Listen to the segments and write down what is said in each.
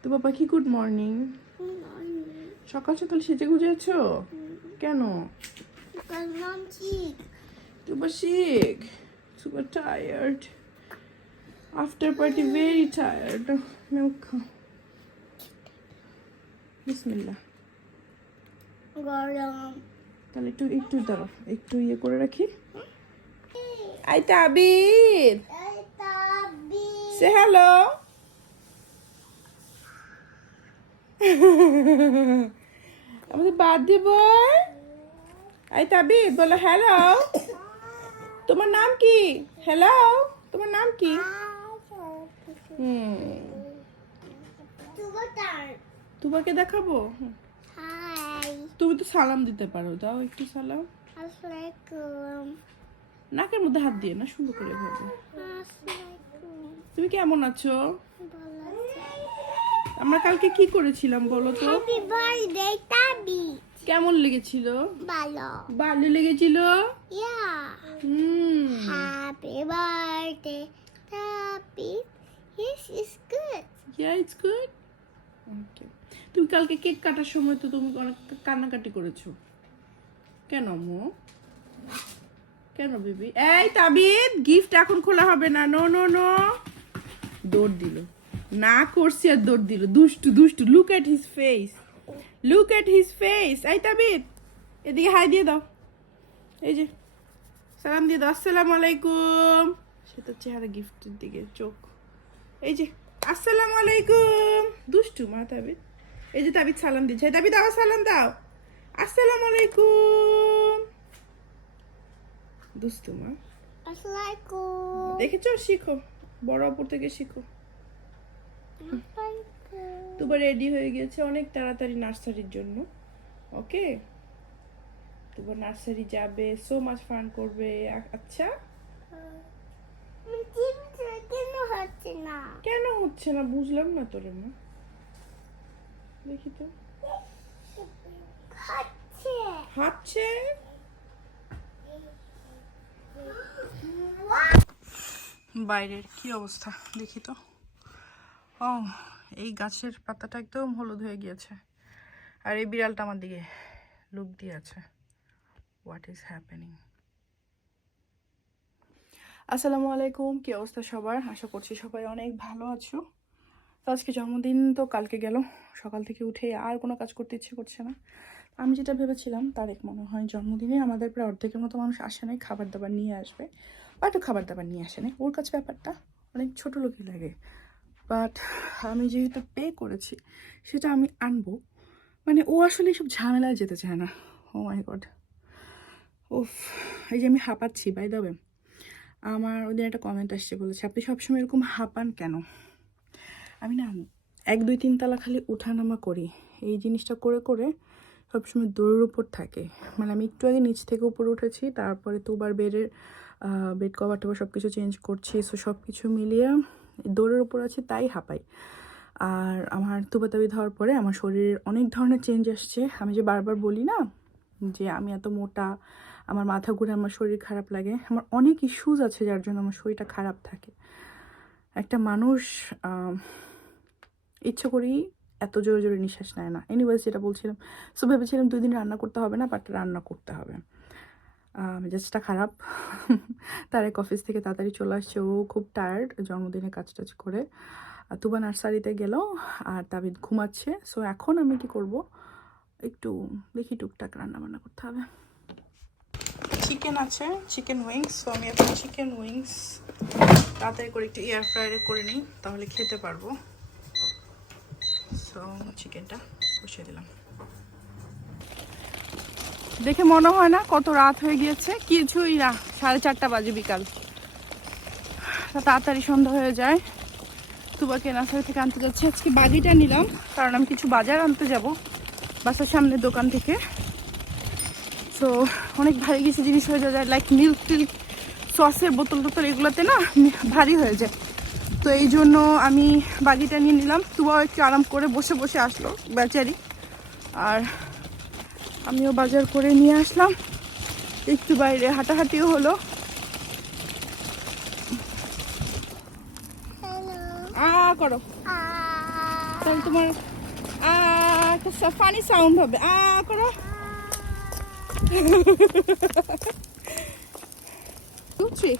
তো বাবা কি গুড মর্নিং সকাল সকাল সেজে গুজে আছো? কেন? super sick super tired after party very tired milk বিসমিল্লাহ। গরম। তাহলে একটু একটু দাঁড়াও। একটু ইয়ে করে রাখি। আই তাবিদ সে হ্যালো আমাদের বার্থডে বয়। আই তাবি বলো হ্যালো তোমার নাম কি? হ্যালো তোমার নাম কি? তোমাকে দেখাবো? তুমি তো সালাম দিতে পারো দাও একটু সালাম। নাকের মধ্যে হাত দিয়ে না সুন্দর করে ভাবে তুমি কেমন আছো। আমরা কালকে কি করেছিলাম বলো তো? হ্যাপি বার্থডে তাবি কেমন লেগেছিল? ভালো। ভালো লেগেছিল? Yeah hmm. Happy birthday Tabi Yes, it's good. Yeah it's good okay তুমি কালকে কেক কাটার সময় তো তুমি অনেক কান্নাকাটি করেছ। কেন মো? কেন বেবি? এই তাবিদ গিফট এখন খোলা হবে না। নো নো নো দৌড় দিল। না করছি আর দৌড় দিল। দুষ্টু দুষ্টু look at his face look at his face এই তাবিদ এদিকে হাই দিয়ে দাও। এই যে সালাম দিয়ে দাও। আসসালামু আলাইকুম। সে তো চেহারা গিফটের দিকে চোখ। এই যে আসসালামু আলাইকুম। দুষ্টু মা তাবিদ এই যে তাবিদ সালাম দিচ্ছে। এই তাবিদ আবার সালাম দাও। আসসালামু আলাইকুম। দুষ্টু মা। Assalamualaikum. দেখেছ? শিখো। বড় অপর থেকে শিখো। তোমার রেডি হয়ে গেছে অনেক তাড়াতাড়ি নার্সারির জন্য ওকে তোমার নার্সারি যাবে সো মাচ ফান করবে আচ্ছা? কেন হচ্ছে না? কেন হচ্ছে না বুঝলাম না তোরে মা। দেখি তো। হচ্ছে হাঁটছে? বাইরের কি অবস্থা? দেখি তো। ও এই গাছের পাতাটা একদম হলুদ হয়ে গিয়েছে। আর এই বিড়ালটা আমার দিকে লুক দিয়ে আছে। হোয়াট ইজ হ্যাপেনিং আসসালামু আলাইকুম, কি অবস্থা সবার? আশা করছি সবাই অনেক ভালো আছো। তো আজকে জন্মদিন তো কালকে গেল, সকাল থেকে উঠে আর কোনো কাজ করতে ইচ্ছে করছে না। আমি যেটা ভেবেছিলাম, তার এক মনে হয় জন্মদিনে আমাদের প্রায় অর্ধেকের মতো মানুষ আসে নাই, খাবার দাবার নিয়ে আসবে। বা একটু খাবার দাবার নিয়ে আসে নাই। ওর কাছে ব্যাপারটা অনেক ছোটো লোকই লাগে। বাট আমি যেহেতু পে করেছি, সেটা আমি আনব। মানে ও আসলে এইসব ঝামেলায় যেতে চায় না। ও মাই গড ওফ এই যে আমি হাঁপাচ্ছি বাই দেবে আমার ওদিন একটা কমেন্ট আসছে, বলেছে, আপনি সবসময় এরকম হাঁপান কেন? আমি না, এক, দুই, তিন তালা খালি উঠানামা করি। এই জিনিসটা করে করে সবসময় দৌড়ের উপর থাকে। মানে আমি একটু আগে নিচ থেকে উপরে উঠেছি, তারপরে দুবার বেডের বেড কভার টভার সব কিছু চেঞ্জ করছি সো সব কিছু মিলিয়ে দৌড়ের উপর আছে, তাই হাঁপাই। আর আমার তুবাতাবি হওয়ার পরে আমার শরীরের অনেক ধরনের চেঞ্জ আসছে। আমি যে বারবার বলি না, যে আমি এত মোটা, আমার মাথা ঘুরে আমার শরীর খারাপ লাগে, আমার অনেক ইস্যুজ আছে যার জন্য আমার শরীরটা খারাপ থাকে। একটা মানুষ ইচ্ছে করেই এত জোরে জোরে নিঃশ্বাস নেয় না। এনিওয়েজ যেটা বলছিলাম, সো ভেবেছিলাম দুই দিন রান্না করতে হবে না বাট রান্না করতে হবে। মেজাজটা খারাপ। তার এক অফিস থেকে তাড়াতাড়ি চলে আসছে। ও খুব টায়ার্ড জন্মদিনে কাজ টাজ করে। তুবা নার্সারিতে গেল আর তাবিদ ঘুমাচ্ছে। সো এখন আমি কি করব? একটু দেখি টুকটাক রান্না বান্না করতে হবে। চিকেন আছে চিকেন উইংস সো আমি এখন চিকেন উইংস তাড়াতাড়ি করে একটু এয়ার ফ্রায়ারে করে নিই, তাহলে খেতে পারব। সো চিকেনটা বসিয়ে দিলাম। দেখে মনে হয় না কত রাত হয়ে গিয়েছে। কিছুই না, সাড়ে চারটা বাজে বিকাল। তাড়াতাড়ি সন্ধ্যা হয়ে যায়। তুবাকে নার্সারি থেকে আনতে যাচ্ছি। আজকে বাগিটা নিলাম, কারণ আমি কিছু বাজার আনতে যাব বাসার সামনের দোকান থেকে। সো অনেক ভারী কিছু জিনিস হয়ে যায় লাইক মিল্ক টিল্ক, সসের বোতল টোতল এগুলোতে না ভারী হয়ে যায়। তো এই জন্য আমি বাগিটা নিয়ে নিলাম। তুবাও একটু আরাম করে বসে বসে আসলো বেচারি। আর আমিও বাজার করে নিয়ে আসলাম। একটু বাইরে হাঁটাহাঁটিও হলো। আ করো। তাহলে তোমার একটা ফানি সাউন্ড হবে। আ করো। Two, three.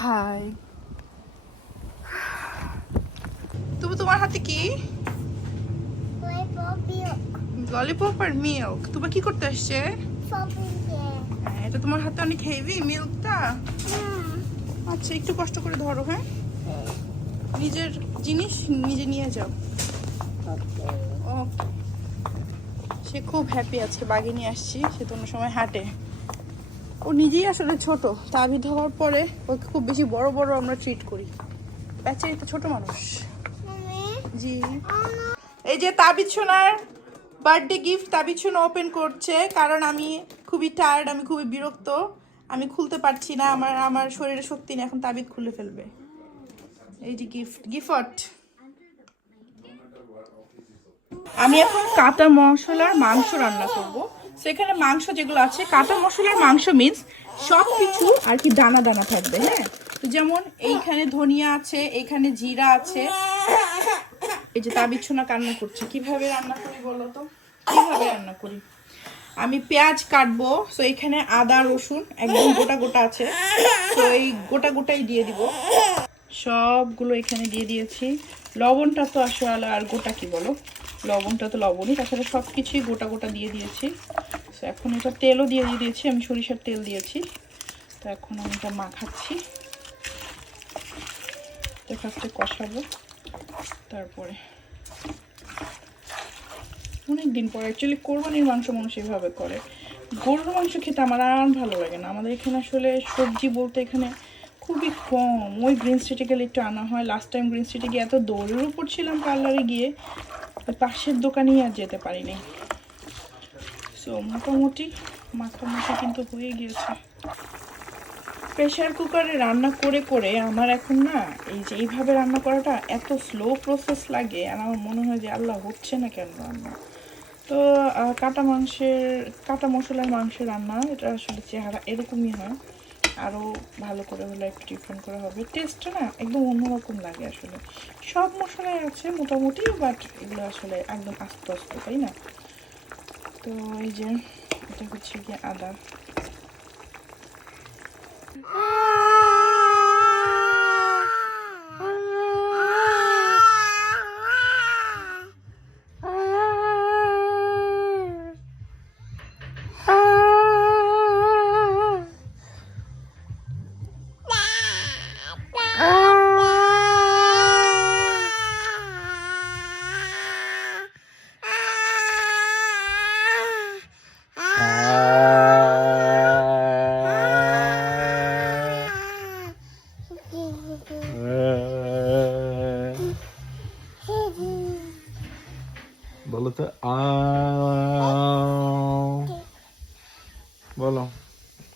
হাই তুমি তোমার হাতে কি Play for milk. ললিপপ আর মিল্ক তোমার কি করতে আসছে হ্যাঁ, এটা তোমার হাতে অনেক হেভি মিল্কটা আচ্ছা একটু কষ্ট করে ধরো হ্যাঁ? নিজের জিনিস নিজে নিয়ে যাও। সে খুব হ্যাপি আছে বাগে নিয়ে আসছি সে তো অন্য সময় হাঁটে। ও নিজেই আসলে ছোট তাবিদ হওয়ার পরে ওকে খুব বেশি বড় বড় আমরা ট্রিট করি। ব্যাচারি তো ছোট মানুষ। জি। এই যে তাবিদ সোনার বার্থডে গিফট তাবিদ সোনা ওপেন করছে, কারণ আমি খুবই টায়ার্ড আমি খুবই বিরক্ত। আমি খুলতে পারছি না, আমার আমার শরীরে শক্তি নেই, এখন তাবিদ খুলে ফেলবে। এই যে গিফট গিফট। আমি এখন কাটা মশলার মাংস রান্না করব। সেখানে মাংস যেগুলো আছে, কাটা মশলার মাংস মিন্স সব কিছু আর কি দানা দানা থাকবে হ্যাঁ? যেমন এইখানে ধনিয়া আছে, এইখানে জিরা আছে। এই যে তাবিচ্ছনা কান্না করছে, কীভাবে রান্না করি বলো তো? কীভাবে রান্না করি? আমি পেঁয়াজ কাটবো তো এখানে আদা, রসুন, একদম গোটা গোটা আছে তো এই গোটা গোটাই দিয়ে দিব। সবগুলো এখানে দিয়ে দিয়েছি। লবণটা তো আসলে আর গোটা কি বলো? লবণটা তো লবণই তাছাড়া সব কিছুই গোটা গোটা দিয়ে দিয়েছি। তো এখন এটা তেলও দিয়ে দিয়ে দিয়েছি, আমি সরিষার তেল দিয়েছি। তো এখন আমি এটা মাখাচ্ছি। তো ফার্স্টে কষাবো। তারপরে। অনেক দিন পর অ্যাকচুয়ালি কোরবানির মাংস মানুষ এভাবে করে। গরুর মাংস খেতে আমার আর ভালো লাগে না। আমাদের এখানে আসলে সবজি বলতে এখানে খুবই কম। ওই গ্রিন স্ট্রিটে গেলে একটু আনা হয়। লাস্ট টাইম গ্রিন স্ট্রিটে গিয়ে এত দৌড়ের উপর ছিলাম পার্লারে গিয়ে পাশের দোকানেই আর যেতে পারিনি। সো মোটামুটি মাথা মাখামাখি কিন্তু হয়ে গিয়েছে। প্রেশার কুকারে রান্না করে করে আমার এখন না এই যে এইভাবে রান্না করাটা এত স্লো প্রসেস লাগে আর আমার মনে হয় যে আল্লাহ হচ্ছে না কেন রান্না। তো কাটা মাংসের, কাটা মশলার মাংসের রান্না, এটা আসলে চেহারা এরকমই হয়। আরও ভালো করে হলে একটু ডিফারেন্ট করে হবে। টেস্টটা না একদম অন্যরকম লাগে আসলে। সব মশলাই আছে মোটামুটি বাট এগুলো আসলে একদম আস্তে আস্তে, তাই না? তো এই যে, এটা হচ্ছে গিয়ে আদা।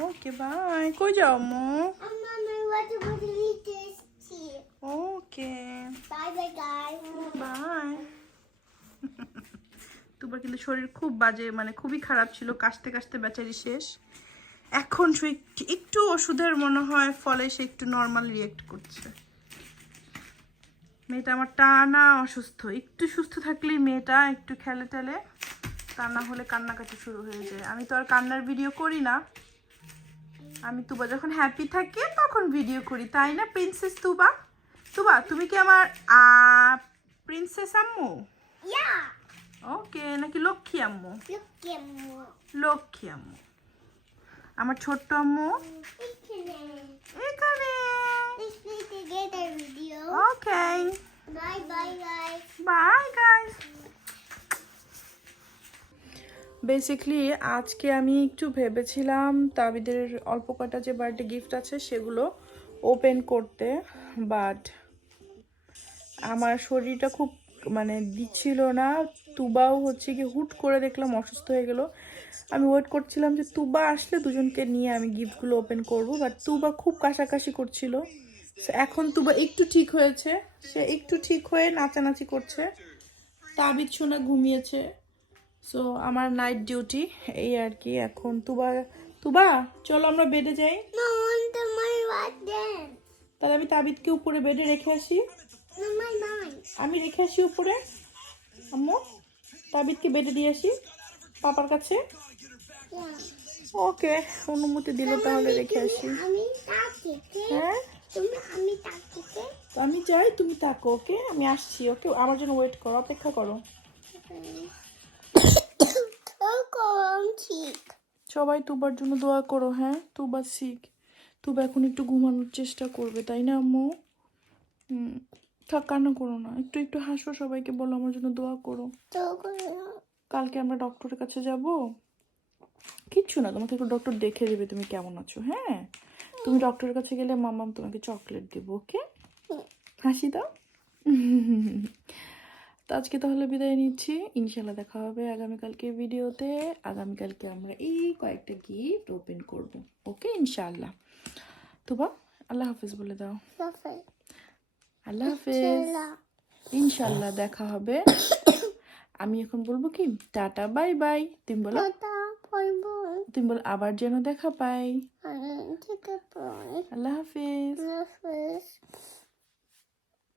ওকে বাই কই যাও মো? Okay Bye bye, guys. Bye তোমার কিন্তু শরীর খুব বাজে মানে খুবই খারাপ ছিল কাশতে কাশতে বেচারি শেষ। এখন একটু ওষুধের মনে হয় ফলে সে একটু নর্মাল রিয়েক্ট করছে। মেয়েটা আমার টানা অসুস্থ। একটু সুস্থ থাকলেই মেয়েটা একটু খেলে টেলে তা না হলে কান্নাকাটি শুরু হয়ে যায়। আমি তো আর কান্নার ভিডিও করি না। আমি তুবা যখন হ্যাপি থাকি তখন ভিডিও করি তাই না প্রিন্সেস তুবা? তুবা তুমি কি আমার প্রিন্সেস আম্মু? ওকে নাকি লক্ষ্মী আম্মু? লক্ষ্মী আম্মু। আমার ছোট্ট আম্মু. এখানে। Bye bye, guys. Bye guys basically আজকে আমি একটু ভেবেছিলাম তাবিদের অল্প কটা যে বার্থডে গিফট আছে সেগুলো ওপেন করতে বাট আমার শরীরটা খুব মানে দিচ্ছিল না। তুবাও হচ্ছে কি হুট করে দেখলাম অসুস্থ হয়ে গেল। আমি ওয়েট করছিলাম যে তুবা আসলে দুজনকে নিয়ে আমি গিফটগুলো ওপেন করব বাট তুবা খুব কাশাকাশি করছিল। এখন তুবা একটু ঠিক হয়েছে। সে একটু ঠিক হয়ে নাচানাচি করছে। তাবিদ সোনা ঘুমিয়েছে। সো আমার নাইট ডিউটি এই আর কি এখন তুবা তুবা চলো আমরা বেডে যাই? তাহলে আমি তাবিদকে উপরে বেডে রেখে আসি। আমি রেখে আসি উপরে। আম্মু তাবিদকে বেডে দিয়ে আসি পাপার কাছে। ওকে অনুমতি দিল তাহলে রেখে আসি। হ্যাঁ? আমি যাই তুমি তাকো ওকে? আমি আসছি ওকে? আমার জন্য ওয়েট করো অপেক্ষা করো। সবাই তুবার জন্য দোয়া করো হ্যাঁ? তুবা শিখ। তুবা এখন একটু ঘুমানোর চেষ্টা করবে তাই না আম্মু? থাক কান্না করো না। একটু একটু হাসো সবাইকে বলো আমার জন্য দোয়া করো। কালকে আমরা ডক্টরের কাছে যাব। কিচ্ছু না তোমাকে একটু ডক্টর দেখে দেবে তুমি কেমন আছো হ্যাঁ? তুমি ডক্টরের কাছে গেলে মামাম তোমাকে চকলেট দেবো ওকে? হাসি দাও। তো আজকে তাহলে বিদায় নিচ্ছি। ইনশাল্লাহ দেখা হবে আগামীকালকে ভিডিওতে। আগামীকালকে আমরা এই কয়েকটা গিফট ওপেন করব। ওকে ইনশাল্লাহ তো বা আল্লাহ হাফিজ বলে দাও। আল্লাহ হাফিজ। ইনশাল্লাহ দেখা হবে। আমি এখন বলব কি? Tata bye bye. তুমি বলো। তুমি বলো আবার যেন দেখা পাই। আল্লাহ হাফিজ।